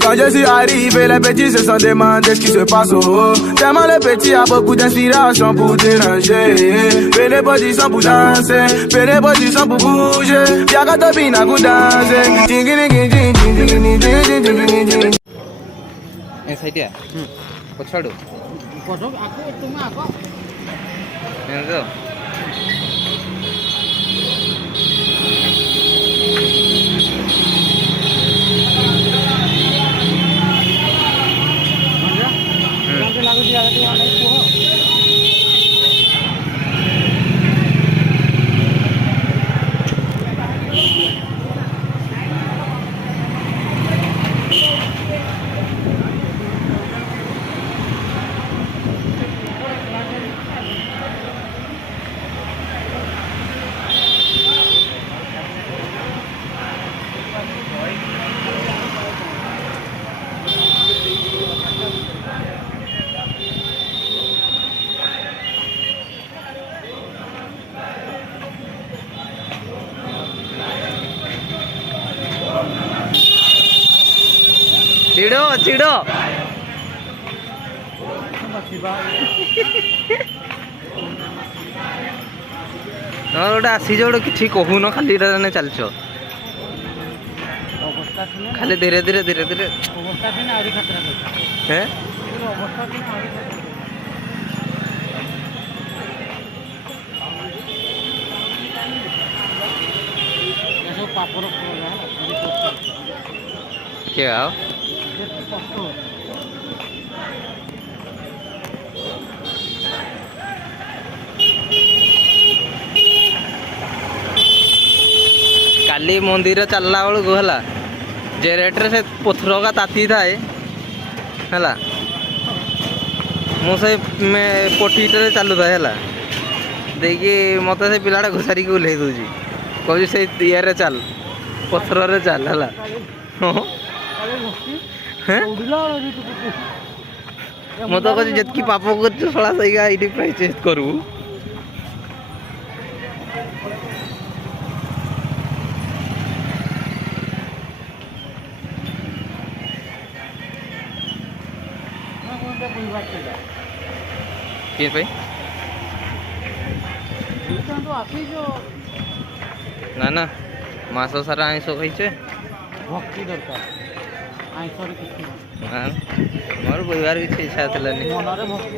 Quand je suis arrivé, les petits se sont demandé ce qui se passe au haut. Tellement les petits a beaucoup d'inspiration pour déranger. Prenez position pour danser, prenez position pour bouger. Y'a qu'à topiner à danser. Saya pocadu. Kodok aku itu mah kok. Itu. Nanti lagu dia di mana itu? चिड़ो चिड़ो गोटे आसी जो कि कहून खाली चलच खाली धीरे धीरे धीरे धीरे क्या काली मंदिर चलला बेलू है जे रेट्रे से पथर का ताती थाए है मुझे पटीटे चलू था है देखिए मत से पिलाटा घुसारी ओल्हे दूसरी कह से ये चल पथर चल है मत कह जितकी पाप कर सला सही ये प्राइस करू ना ना मास सारा आईस खाइचे भक्ति दरकार आईस मोर बुझार किसी इच्छा थी मनरे भक्ति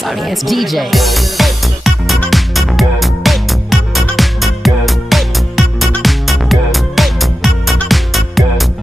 Sorry, it's DJ.